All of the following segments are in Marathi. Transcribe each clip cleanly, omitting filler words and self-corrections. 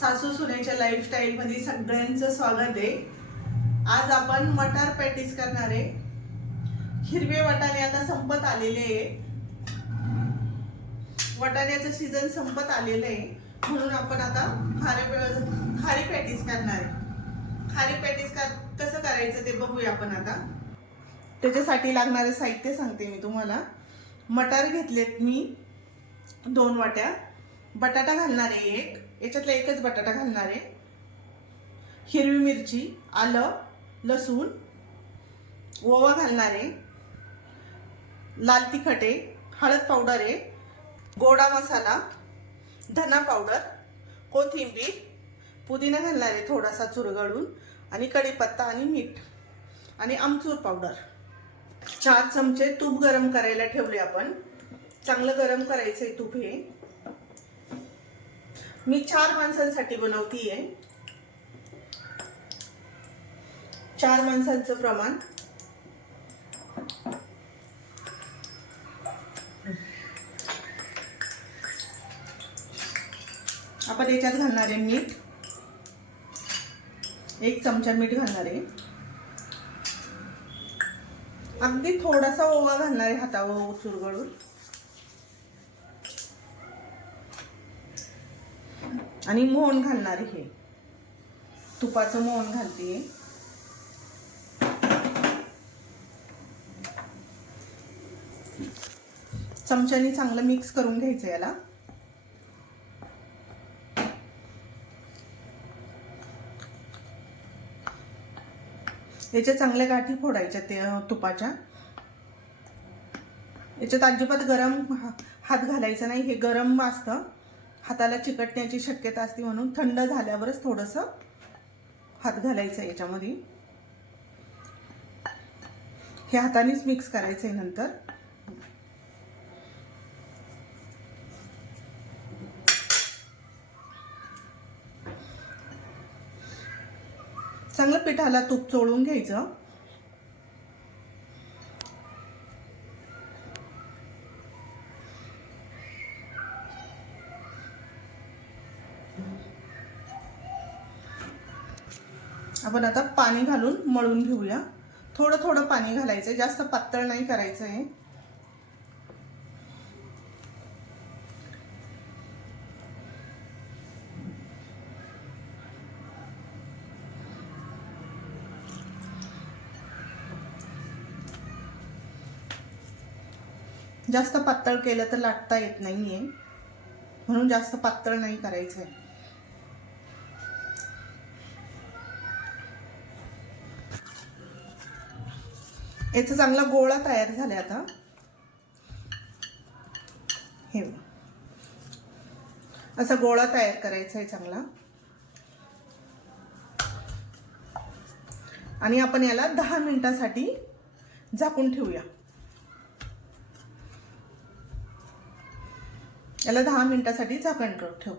सासू सुनेच्या लाईफस्टाईल मध्ये सगळ्यांचं स्वागत आहे। आज आपण मटार पॅटीस करणार आहे। हिरवे वाटाणे आता संपत आलेले आहे, वाटाण्याचं सीजन संपत आलेलं आहे, म्हणून आपण आता खारी पॅटीस करणार आहे। खारी पॅटीस कसं करायचं ते बघूया आपण आता। त्याच्यासाठी लागणारे साहित्य सांगते मी तुम्हाला। मटार घेतलेत मी 2 वाट्या, बटाटा घालणार आहे एक, याच्यातला एकच बटाटा घालणार आहे, हिरवी मिरची, आलं, लसूण, ओवा घालणार आहे, लाल तिखट आहे, हळद पावडर आहे, गोडा मसाला, धना पावडर, कोथिंबीर, पुदिना घालणार आहे थोडासा चुरगळून, आणि कढीपत्ता आणि मीठ आणि आमचूर पावडर। 4 चमचे तूप गरम करायला ठेवले आपण। चांगलं गरम करायचंय तूप हे। मी 4 माणसांसाठी बनवतीये। 4 माणसांचं प्रमाण। आपण याच्यात घालणार आहे मीठ, 1 चमचा मीठ घालणार आहे। अगदी थोडासा ओवा घालणार आहे हातावर चुरगळून, आणि मोहन घालणार आहे, तुपाचं मोहन घालते। चमच्याने चांगलं मिक्स करून घ्यायचं याला। याच्या चांगल्या गाठी फोडायच्या ते तुपाच्या। याच्यात अजिबात गरम हात घालायचा नाही, हे गरम असतं, हाताला चिकटण्याची शक्यता असते, म्हणून थंड झाल्यावरच थोडंसं हात घालायचं याच्यामध्ये। हे हातानेच मिक्स करायचं आहे नंतर। चांगलं पिठाला तूप चोळून घ्यायचं। आपण आता पाणी घालून मळून घेऊया। थोडं थोडं पाणी घालायचं, जास्त पातळ नाही करायचं आहे। जास्त पातळ केलं तर लाटता येत नाहीये, म्हणून जास्त पातळ नाही करायचं आहे। याचा चांगला गोळा तयार झाला आता। हे असा गोळा तयार करायचा आहे चांगला, आणि आपण याला 10 मिनिटांसाठी झाकून ठेवूया। याला 10 मिनिटांसाठी झाकण ठेवू।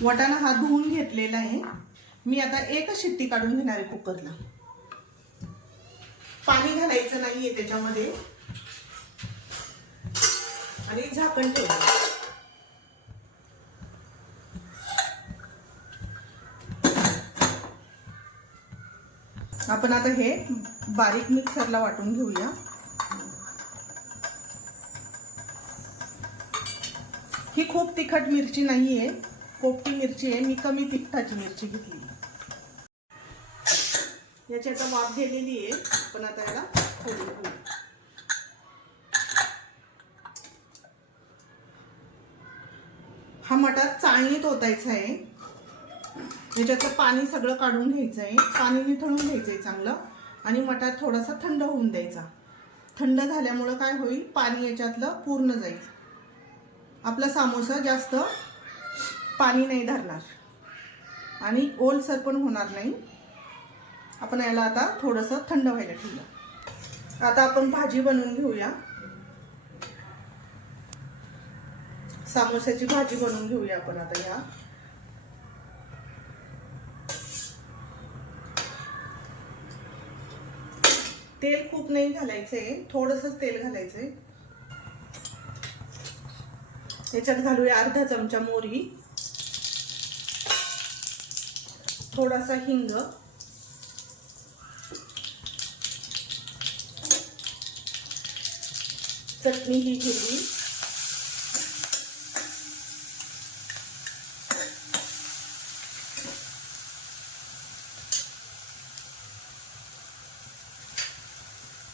वाटाणा हा धुवून घेतलेला आहे मी। आता एकच शिट्टी काढून घेणार आहे कुकरला। पाणी घालायचं नाहीये त्याच्यामध्ये, आणि झाकण ठेवायचं। आपण आता हे बारीक मिक्सरला वाटून घेऊया। ही खूप तिखट मिरची नाहीये, पोपटी मिरची आहे, मी कमी तिखटाची मिरची घेतली। याची आता वाफ गेलेली आहे, पण आता याला फोडून घेऊ। हा मटार चाळणीत ओतायचा आहे। याच्यातलं पाणी सगळं काढून घ्यायचं आहे, पाणी निथळून घ्यायचं आहे चांगलं, आणि मटार थोडासा थंड होऊन द्यायचा। थंड झाल्यामुळं काय होईल, पाणी याच्यातलं पूर्ण जाईल। आपला समोसा जास्त पाणी नाही धरणार आणि ओलसर पण होणार नाही। आपण याला आता थोडंसं थंड व्हायला ठेवूया। आता आपण भाजी बनवून घेऊया। समोसाची भाजी बनवून घेऊया आपण आता। या तेल खूप नाही घालायचंय, थोडंसंच तेल घालायचंय। याच्यात घालूया अर्धा चमचा मोहरी, थोडासा हिंग, चटणी ही हिरवी,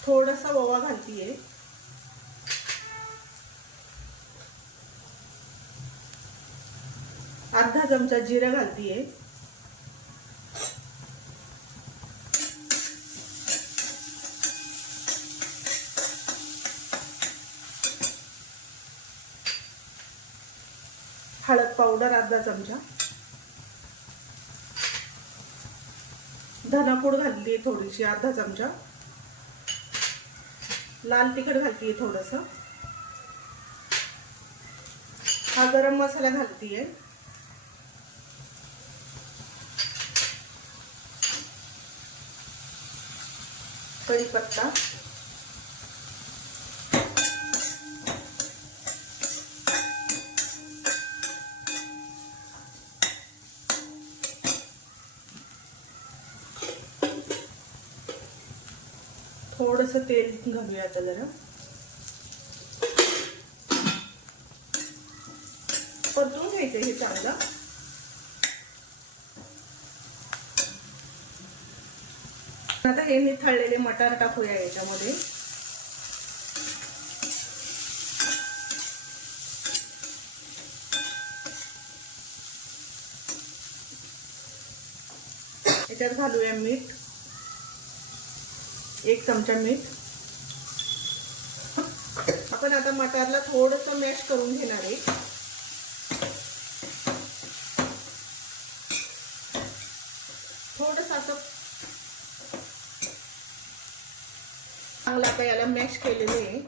थोडासा ओवा घालतीये, अर्धा चमचा जिरं घालतीये, हळद पावडर अर्धा चमचा, धनापूड घालतीये थोडीशी अर्धा चमचा, लाल तिखट घालतीये थोडंसं, हा गरम मसाला घालतीये, कढीपत्ता, थोडंसं तेल घालूया आता जरा, परतून घ्यायचं हे चांगलं. आता हे निथळलेले मटार टाकूया याच्यामध्ये. याच्यात घालूया मीठ, 1 चमचा मीठ. आपण आता मटारला थोडंसं मॅश करून घेणार आहे. थोडंसं असं चांगलं आता याला मॅश केलेलं आहे.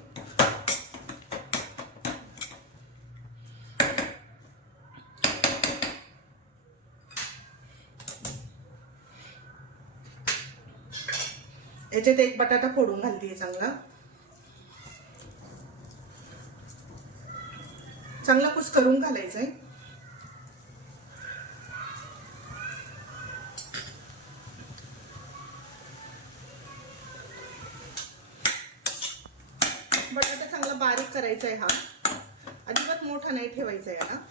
याच्यात एक बटाटा फोडून घालते चांगला चांगला कुस्करून घालायचा आहे. बटाटा चांगला बारीक करायचा आहे. हा अजिबात मोठा नाही ठेवायचा याला.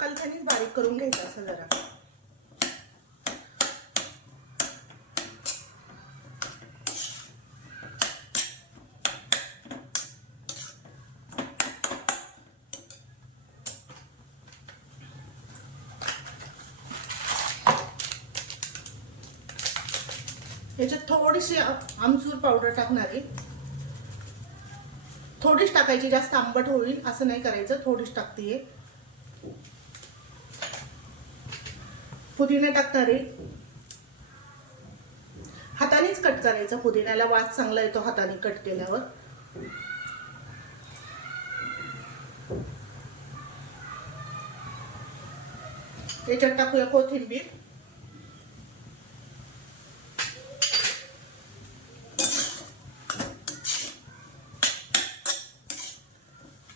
कणखणीत बारीक करून घ्यायचा असं जरा. याच्यात थोडीशी आमचूर पावडर टाकणार आहे. थोडीच टाकायची, जास्त आंबट होईल असं नाही करायचं, थोडीच टाकतेय. पुदिना टाकणार आहे. हातानेच कट करायचा पुदिन्याला, वास चांगला येतो हाताने कट केल्यावर. याच्यात टाकूया कोथिंबीर.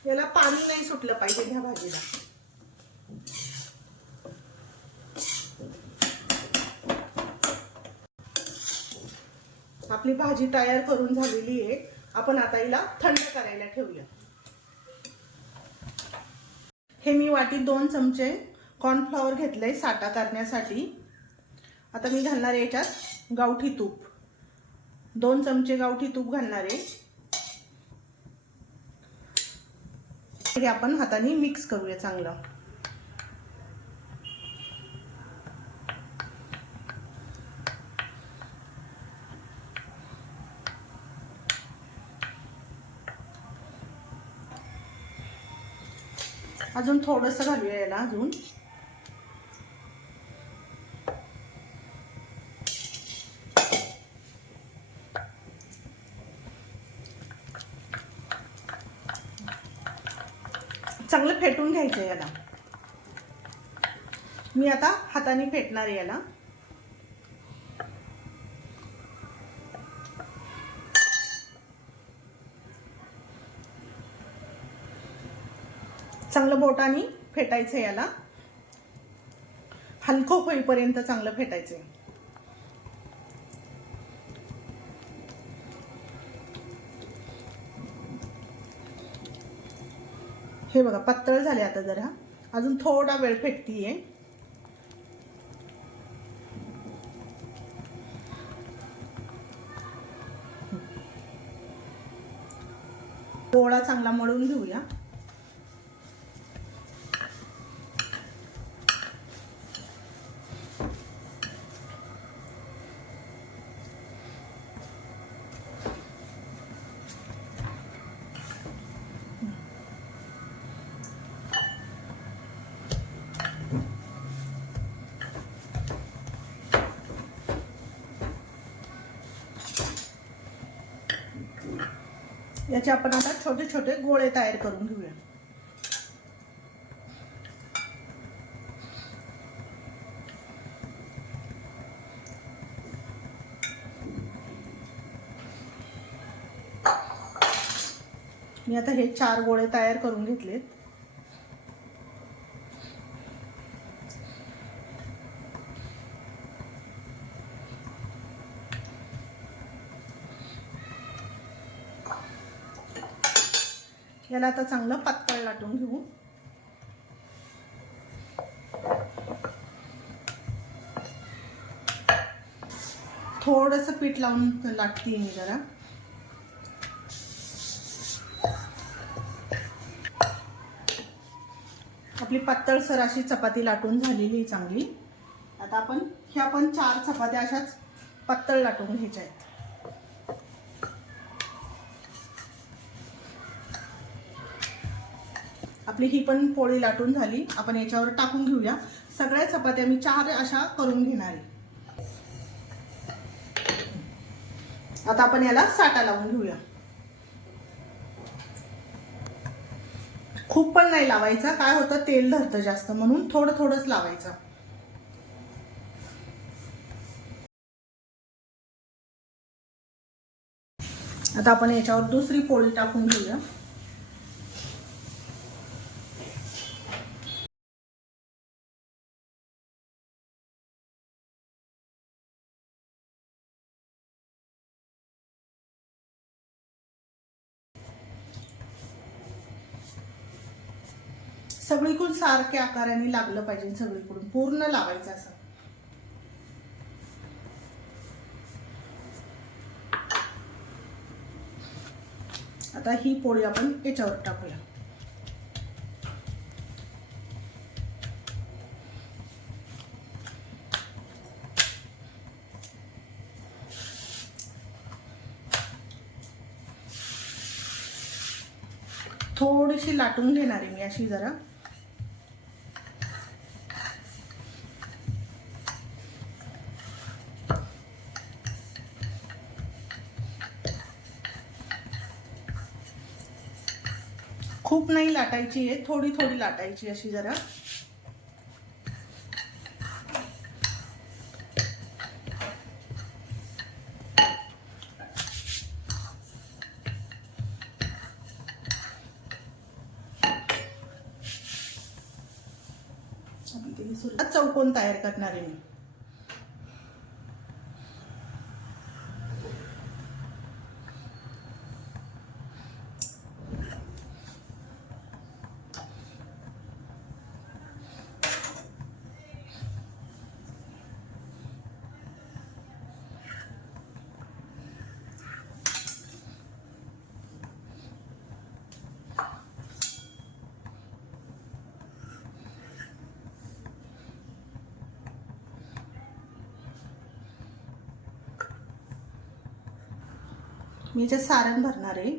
याला पाणी नाही सुटलं पाहिजे ह्या भाजीला. आपली भाजी तयार करून झालेली आहे. आपण आता हिला थंड करायला ठेवूया. हे मी वाटीत 2 चमचे कॉर्नफ्लॉवर घेतलंय साठा करण्यासाठी. आता मी घालणार आहे याच्यात गावठी तूप. 2 चमचे गावठी तूप घालणार आहे. हे आपण हाताने मिक्स करूया चांगलं. अजून थोडंसं घालूया याला. अजून चांगलं फेटून घ्यायचं याला. मी आता हाताने फेटणार आहे याला. चांगलं बोटाने फेटायचं याला, हलकं होईपर्यंत चांगलं फेटायचं. हे बघा पातळ झाले आता, जरा अजून थोडा वेळ फेटतीये. गोळा चांगला मळून घेऊया. याचे आपण आता छोटे छोटे गोळे तयार करून घेऊया. मी आता हे 4 गोळे तयार करून घेतलेत. याला आता चांगलं पातळ लाटून घेऊ. थोडंसं पीठ लावून लाटते मी जरा. आपली पातळसर अशी चपाती लाटून झालेली चांगली. आता आपण ह्या पण 4 चपात्या अशाच पातळ लाटून घ्यायच्या आहेत. आपली ही पण पोळी लाटून झाली. आपण याच्यावर टाकून घेऊया. सगळ्या चपात्या मी 4 अशा करून घेणार आहे. आता आपण याला साटा लावून घेऊया. खूप पण नाही लावायचा, काय होतं तेल धरतं जास्त, म्हणून थोडं थोडंच लावायचं. आता आपण याच्यावर दुसरी पोळी टाकून घेऊया. सगळीकडून सारख्या आकाराने लागलं पाहिजे, सगळीकडून पूर्ण लावायचं असं. आता ही पोळी आपण याच्यावर टाकूया. थोडीशी लाटून घेणार आहे मी अशी जरा. खूप नाही लाटायची आहे, थोडी थोडी लाटायची अशी जरा. चौकोन तयार करणार आहे मी. मी याच्यात सारण भरणार आहे.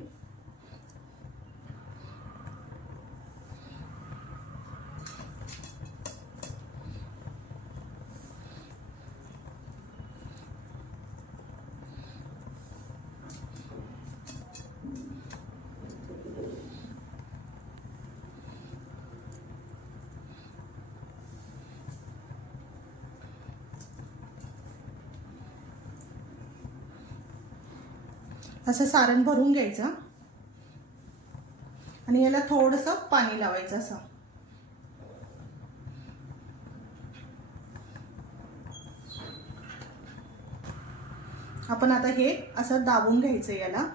असं सारण भरून घ्यायचं आणि याला थोडंसं पाणी लावायचं असं. आपण आता हे असं दाबून घ्यायचं याला.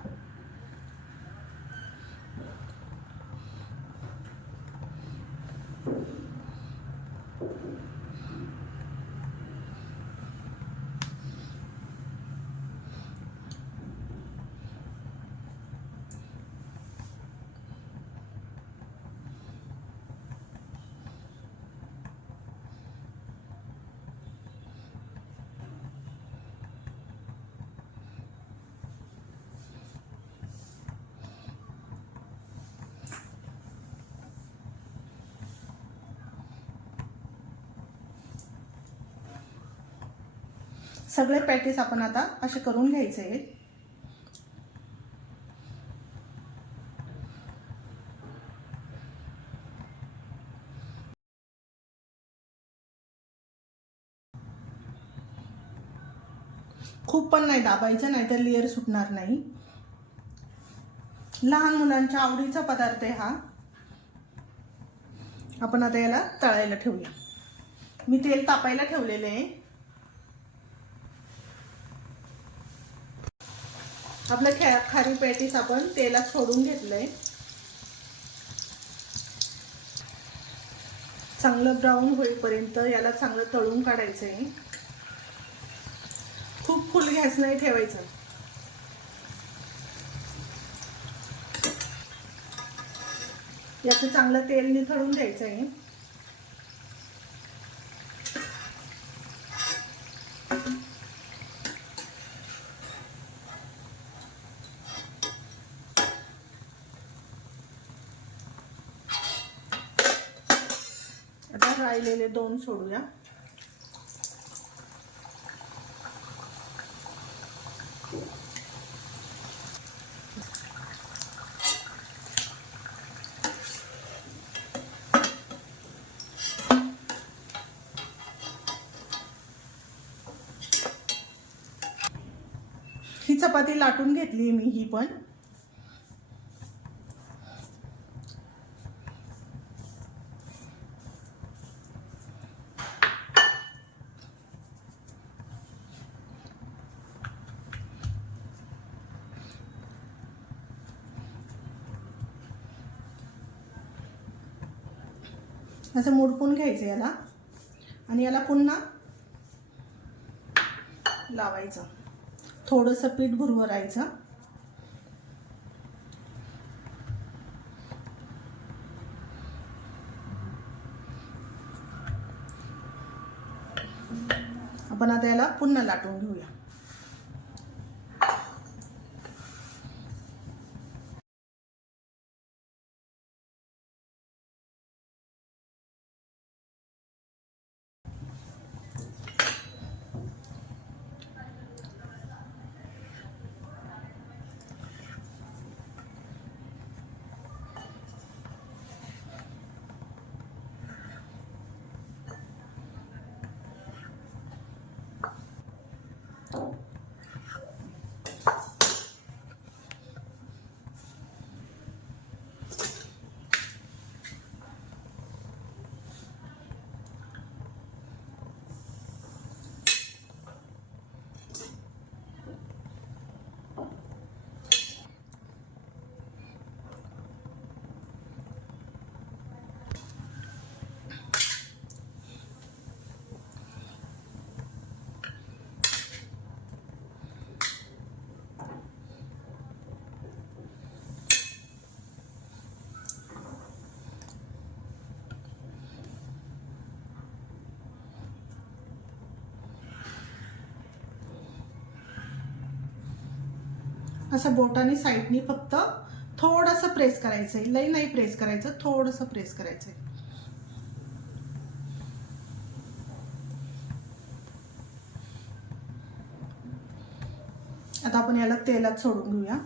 सगळे पॅटीस आपण आता असे करून घ्यायचे आहेत. खूप पण नाही दाबायचं, नाही तर लेयर सुटणार नाही. लहान मुलांच्या आवडीचा पदार्थ आहे हा. आपण आता याला तळायला ठेवूया. मी तेल तापायला ठेवलेले आहे. आपलं खारी पॅटीस आपण तेलात सोडून घेतलंय. चांगलं ब्राऊन होईपर्यंत याला चांगलं तळून काढायचं आहे. खूप फुल गॅस नाही ठेवायचा. याचं चांगलं तेल निथळून द्यायचं आहे. आता राहिलेले 2 सोडूया. ही चपाती लाटून घेतली मी ही पण. असं मोडपून घ्यायचं याला आणि याला पुन्हा लावायचं. थोडंसं पीठ भुरभरायचं. आपण आता याला पुन्हा लाटून घेऊया. असं बोटाने साईडनी फक्त थोडंसं प्रेस करायचंय. लई नाही प्रेस करायचं, थोडंसं प्रेस करायचंय. आता आपण याला तेलात सोडून घेऊया.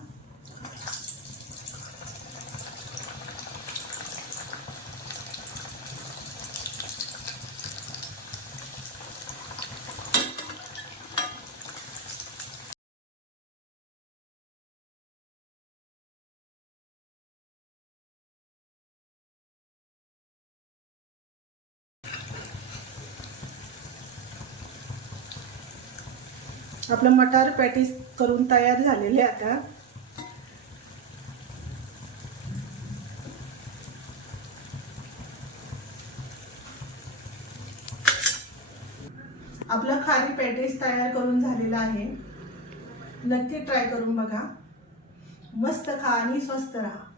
आपलं मटार पॅटीस करून तयार झालेले आता. आपलं खारी पॅटीस तयार करून झालेलं आहे. नक्की ट्राय करून बघा. मस्त खा आणि स्वस्त राहा.